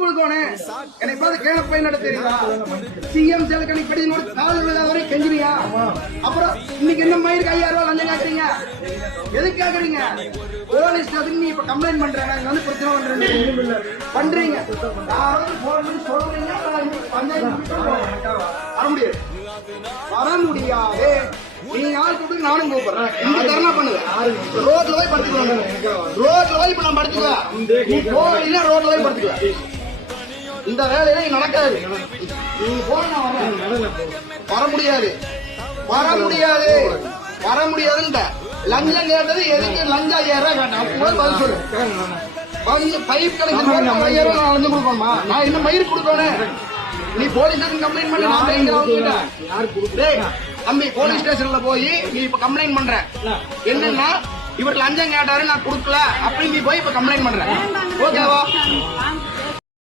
கொடுக்கணும் எனக்கு பார்த்து கேள போய் நட தெரியுதா சிஎம் செலக்கணி கடி நோட் காதல் வரை கெஞ்சிரியா அப்புறம் இன்னைக்கு என்ன மயிருக்கு 5000 ரூபாய் லஞ்சம் கேக்குறீங்க எதுக்கு கேக்குறீங்க போலீஸ் ஸ்டேஷன் நீ இப்ப கம்ப்ளைண்ட் பண்றேன் நான் வந்து பிரச்சனை பண்றீங்க யாராவது போன் பண்ணி சொல்றீங்க வர முடியாது நீ யார் கூப்பிட்டு நானும் கூப்பிடுறேன் இந்த தரணா பண்ணுவேன் ரோட்ல போய் படுத்துக்கலாம் ரோட்ல போய் இப்ப நான் படுத்துக்கலாம் நீ போகல ரோட்ல போய் படுத்துக்கலாம் இந்த வேலையில நடக்காது நீ போன வர முடியாது வர முடியாது வர முடியாதுன்ற லஞ்சம் கேட்டது எதுக்கு லஞ்சம் 5000 ரூபாய் கேட்டேன் அப்போ பதில் சொல்லு பைப் கணக்கு 5000 ரூபாய் நான் லஞ்சம் கொடுக்கணுமா நான் இன்னும் மயிர் கொடுக்கணும் நீ போலீஸ் ஸ்டேஷன் கம்ப்ளைண்ட் பண்ணி நான் தம்பி போலீஸ் ஸ்டேஷன்ல போய் நீ இப்ப கம்ப்ளைண்ட் பண்ற என்னன்னா இவர் லஞ்சம் கேட்டாரு நான் கொடுக்கல அப்படின்னு நீ போய் இப்ப கம்ப்ளைண்ட் பண்ற ஓகேவா